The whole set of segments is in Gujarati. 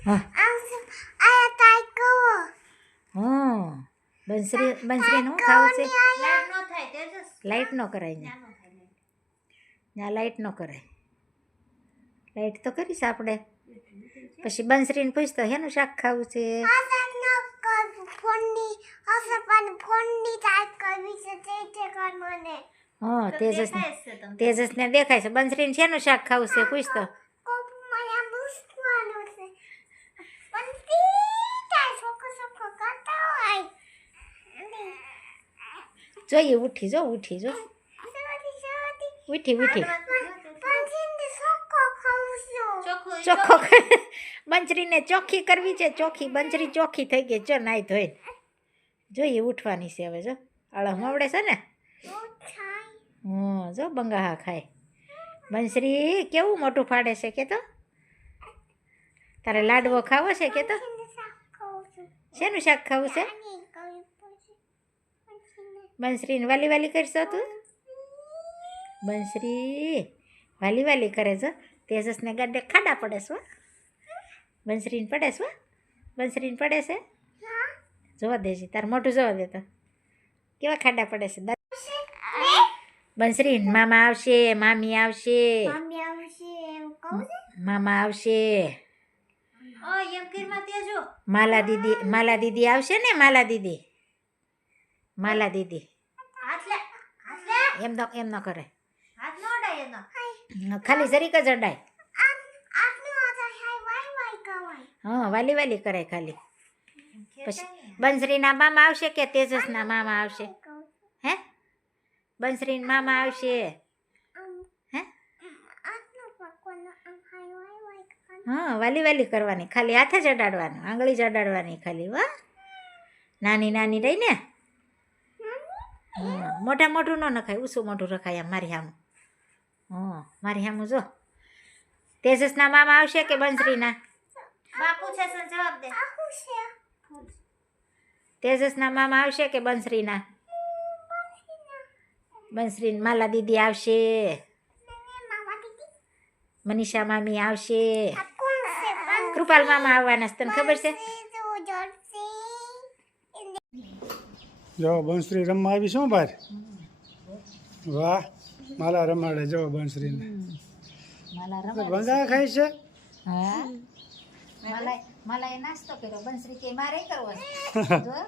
હા બંસરી બંસરીને શું ખાવું છે લાઈટ નો ન કરાય ને. ત્યાં લાઈટ ન કરાય લાઈટ તો કરીશ આપણે પછી બંસરીને પૂછતો હેનું શાક ખાવું છે ન તે તે હા તેજસ. તેજસને દેખાય છે બંસરીને શેનું શાક ખાવું છે પૂછતો કોપ મને મૂસવાનું છે પણ તી છોકો છોકો કરતા હોય જોઈએ ઉઠી જો ઉઠી જો. ઉઠી ઉઠી. ચોખ્ખું બંજરીને ચોખ્ખી કરવી છે ચોખ્ખી. બંજરી ચોખ્ખી થઈ ગઈ જો નાઈ ધોઈ. જોઈએ ઉઠવાની છે હવે જો. આળમ આવડે છે ને? હં જો બંગાહા ખાય. બંસરી કેવું મોટું ફાડે છે કે તો તારે લાડવો ખાવો છે કે તો શેનું શાક ખાવું છે આની કરવી પડશે પછી બંસરીને વાલી વાલી કરશો તું? બંસરી. વાલી વાલી કરે છે. તેજસને ગાડે ખાડા પડે છે હો. બંસરીને પડે છે હો. બંસરીને પડે છે? જોવા દેજે તાર મોઢું જોવા દે તો. કેવા ખાડા પડે છે? બંસરીન મામા આવશે મામી આવશે. મામા આવશે માલા દીદી માલા દીદી આવશે ને? માલા દીદી. માલા દીદી. એમ તો એમ ન કરે. હાથ નો અડાય એનો. ખાલી જરીક જ અડાય. હા વાલી વાલી કરે ખાલી. પછી બંસરીના મામા આવશે કે તેજસના મામા આવશે? હે? બંસરીના મામા આવશે. હે? હા વાલી વાલી કરવાની. ખાલી હાથે જ અડાડવાનું. આંગળી જ અડાડવાની ખાલી વાહ નાની નાની રહી ને હા, મોટા મોટું ન નખાય ઊંચું મોટું રખાય આમ મારી સામું હા મારી સામું જો. તેજસના મામા આવશે કે બંસરીના બાપુ છે જવાબ દે. તેજસના મામા આવશે કે બંસરીના બંસરી માલા દીદી આવશે. મનીષા મામી આવશે. કૃપાલ મામા આવવાના છે તને ખબર છે? જો બંશ્રી રમવા આવી શું ભાર વાહ માલા રમાડે જો બંશ્રીને માલા બંગા ખાય છે? હા. માલા એ નાસ્તો કર્યો. બંસરી કે મારે કરવો છે? જો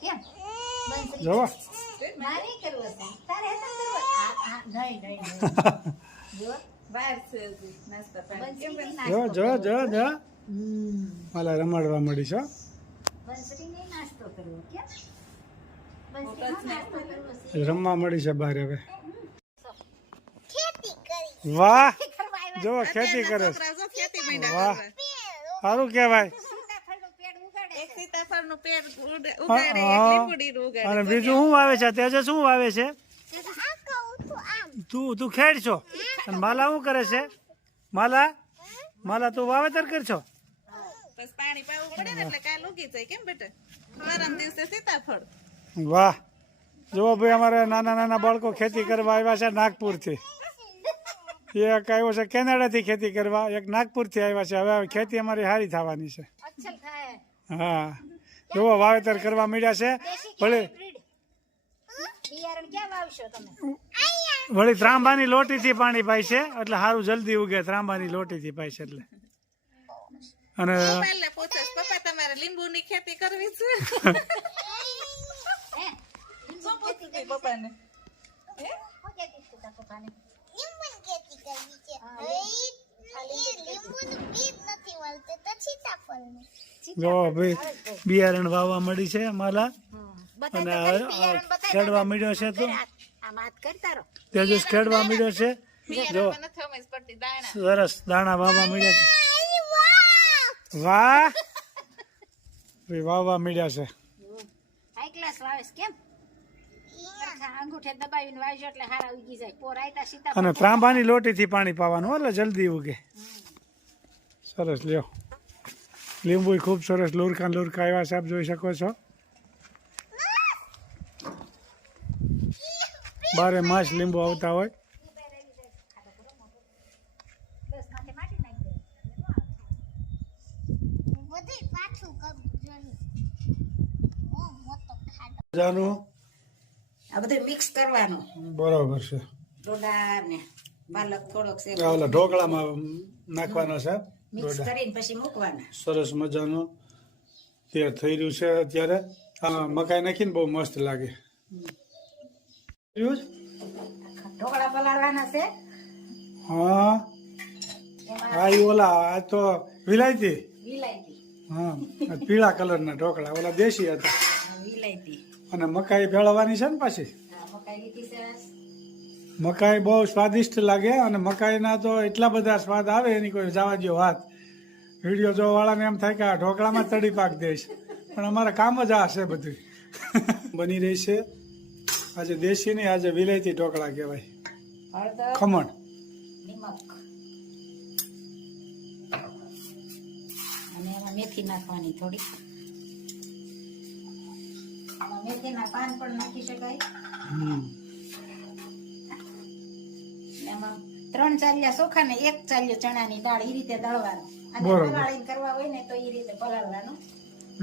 કેમ? જો. મારે કરવો છે? તારે હતો કરવો આ આ નહીં નહીં નહીં. જો. જો જો જો જો. માલા રમાડવા મળી છો નાસ્તો કરવો કેમ બંસરી નાસ્તો કરવો છે રમવા મળી છે બહાર હવે. વાહ! જો ખેતી કરે વાહ! સારું ઉગાડે. અને બીજું શું વાવે છે? તેજે શું વાવે છે? તું તું ખેડ છો અને માલા શું કરે છે? માલા? માલા તું વાવેતર કર છો પાણી પાવું પડે ને એટલે કાલ ઉગી જાય કેમ બેટા? દિવસે સીતાફળ. વાહ. જુઓ ભાઈ અમારે નાના નાના બાળકો ખેતી કરવા આવ્યા છે નાગપુરથી. એક આવ્યો છે કેનેડાથી ખેતી કરવા એક નાગપુરથી આવ્યા છે. હવે ખેતી અમારી સારી થવાની છે. હા. જુઓ વાવેતર કરવા મળ્યા છે. ભલે. બિયારણ ક્યાં વાવશો તમે? વળી ત્રાંબાની લોટીથી પાણી પાય છે એટલે સારું જલ્દી ઉગે ત્રાંબાની લોટીથી પાય છે એટલે. અને પૂછે પપ્પા તમારે લીંબુની ખેતી કરવી છે? શું પૂછ્યું તું પપ્પાને શું કહેતી હતી પપ્પાને? છે જો ભાઈ બિયારણ વાવવા મળી છે માલા. બતાય અને ખેડવા. મળ્યો છે તો. તેજસ ખેડવા મળ્યો છે જો. બિયારણમાં નથી સમજ પડતી દાણા. સરસ દાણા વાવવા મળ્યા છે. વાહ! ભાઈ વાવવા મળ્યા છે. હાઈ ક્લાસ વાવેશ કેમ? અંગૂઠે દબાવીને વાવજો એટલે હારા ઉગી જાય. પોર સીતા અને ત્રાંબાની લોટીથી પાણી પાવાનું એટલે જલ્દી ઉગે. સરસ લ્યો. લીંબુ ખૂબ સરસ લુરકા લુરકા આવ્યા છે આપ જોઈ શકો છો. બારે માસ લીંબુ આવતા હોય. દે. બધું મિક્સ કરવાનું. બરોબર છે. ડોડા ને પાલક થોડોક છે. આ ઓલા ઢોકળામાં નાખવાનો છે. મિક્સ કરીને પછી મૂકવાના. સરસ મજાનું તૈયાર થઈ રહ્યું છે અત્યારે. આ મકાઈ નાખીને બહુ મસ્ત લાગે. ઢોકળા પલાળવાના છે. હા. હા એ ઓલા આ તો વિલાયતી? વિલાયતી. હા પીળા કલરના ઢોકળા ઓલા દેશી હતા. વિલાયતી. અને મકાઈ ભેળવવાની છે ને પાછી? મકાઈ બહુ સ્વાદિષ્ટ લાગે અને મકાઈના તો એટલા બધા સ્વાદ આવે એની કોઈ જવા જેવો વાત. વીડિયો જોવા વાળાને એમ થાય કે આ ઢોકળામાં તડી પાક દઈશ પણ અમારા કામ જ આ છે બધું. બની રહી છે. આજે દેશી નહીં આજે વિલાયતી ઢોકળા કહેવાય. ખમણ. અને એમાં મેથી નાખવાની થોડી મેથીના પાન પણ નાખી શકાય. એમાં ત્રણ ચાલિયા ચોખા ને એક ચાલિયો ચણાની દાળ એ રીતે દળવાનું. અને. કરવા હોય ને તો એ રીતે પલાળવાનું.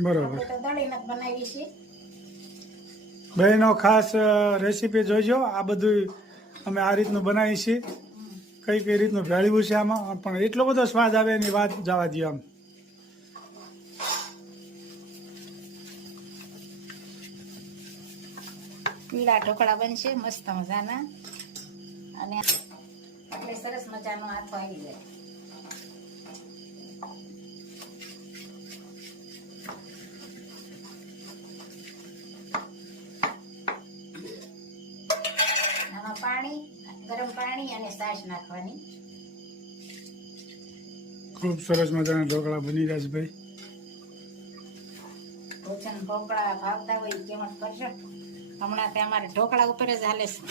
બરોબર. તો દળીને બનાવી છીએ. બહેનો ખાસ રેસીપી જોઈજો આ બધું અમે આ રીતનું બનાવીએ છીએ. કઈ કઈ રીતનું ભેળવ્યું છે આમાં. પણ એટલો બધો સ્વાદ આવે એની વાત જવા દઈએ આમ. પીળા ઢોકળા બનશે મસ્ત મજાના. અને એટલે સરસ મજાનો હાથો આવી જાય. આમાં પાણી ગરમ પાણી અને છાશ નાખવાની. ખૂબ સરસ મજાના ઢોકળા બની રહ્યા છે ભાઈ. ભોજન ઢોકળા ભાવતા હોય કેમ કરશો હમણાં તે અમારે ઢોકળા ઉપર જ હાલે છે.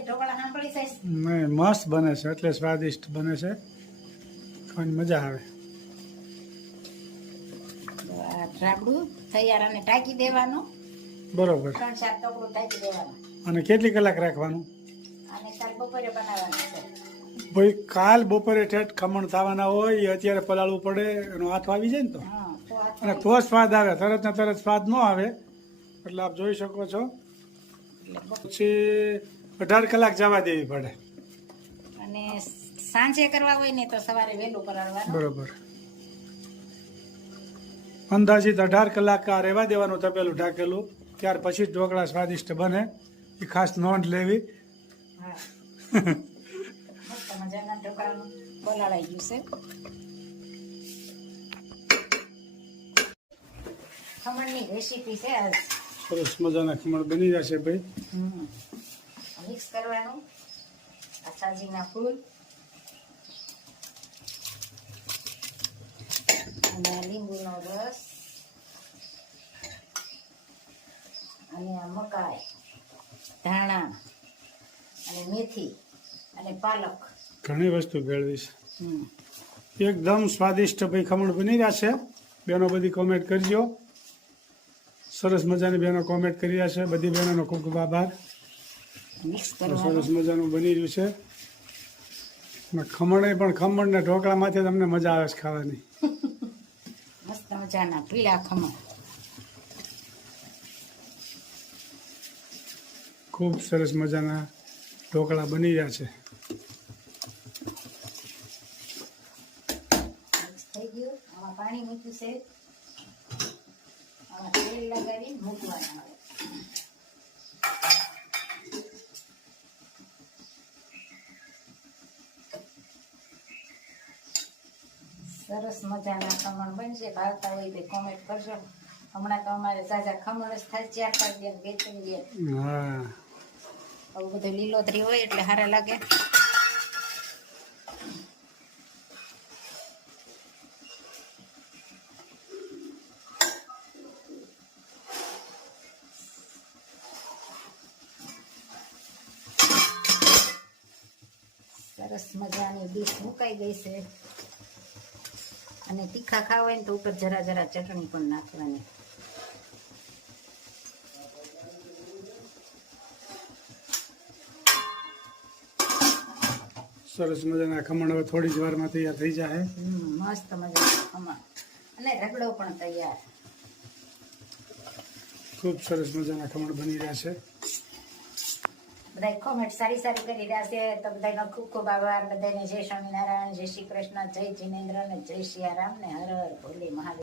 ઢોકળા સાંભળી મસ્ત બને છે એટલે સ્વાદિષ્ટ બને છે. ખાવાની મજા આવે. રાબડું તૈયાર અને ટાંકી દેવાનું. બરોબર. ત્રણ ચાર ટોકરું ટાંકી દેવાનું. અને કેટલી કલાક રાખવાનું? અને કાલ બપોરે બનાવવાનું છે. ભાઈ કાલ બપોરે ઠેઠ ખમણ થવાના હોય એ અત્યારે પલાળવું પડે એનો હાથ આવી જાય ને તો. અને તો સ્વાદ આવે તરત ને તરત સ્વાદ ન આવે. એટલે આપ જોઈ શકો છો. પછી અઢાર કલાક જવા દેવી પડે. અને સાંજે કરવા હોય ને તો સવારે વહેલું કરાવવાનું બરોબર. અંદાજિત અઢાર કલાક આ રહેવા દેવાનું તપેલું ઢાકેલું. ત્યાર પછી ઢોકળા સ્વાદિષ્ટ બને. એ ખાસ નોંધ લેવી. મજાના ઢોકળાનું પલાળાઈ ગયું છે. ખમણની રેસીપી છે આ સરસ મજાના ખમણ બની જશે ભાઈ. મિક્સ કરવાનું. આ ફૂલ. અને લીંબુનો રસ. અને આ મકાઈ ધાણા અને મેથી અને પાલક. ઘણી વસ્તુ ભેળવીશ. એકદમ સ્વાદિષ્ટ ભાઈ ખમણ બની રહ્યા છે બેનો બધી કોમેન્ટ કરજો. સરસ મજાની બહેનો કોમેન્ટ કરી રહ્યા છે. બધી બહેનોનો ખૂબ ખૂબ આભાર. સરસ મજાનું બની રહ્યું છે. અને ખમણે પણ ખમણ ને ઢોકળામાંથી તમને મજા આવે છે ખાવાની. મસ્ત મજાના પીળા ખમણ. ખૂબ સરસ મજાના ઢોકળા બની રહ્યા છે. પાણી મૂક્યું છે. આમાં તેલ લગાવીને મૂકવાનું હવે. સરસ મજાના ખમણ બનશે. ભાવતા હોય તો કોમેન્ટ કરજો. હમણાં તો અમારે ઝાઝા ખમણ જ થાય ચાર પાંચ બે ત્રણ દિન આવું બધું લીલોતરી હોય એટલે સારા લાગે. સરસ મજાની ડીશ મુકાઈ ગઈ છે. અને તીખા ખાવા હોય ને તો ઉપર જરા જરા ચટણી પણ નાખવાની. સરસ મજાના ખમણ હવે થોડી જ વારમાં તૈયાર થઈ જાય મસ્ત મજાના ખમણ. અને રગડો પણ તૈયાર. ખૂબ સરસ મજાના ખમણ બની રહ્યા છે. બધા કોમેન્ટ સારી સારી કરી રહ્યા છે. તો બધાનો ખૂબ ખૂબ આભાર. બધાને જય સ્વામિનારાયણ, જય શ્રી કૃષ્ણ, જય જિનેન્દ્ર અને જય સિયારામ ને હર હર ભોલે મહાદેવ.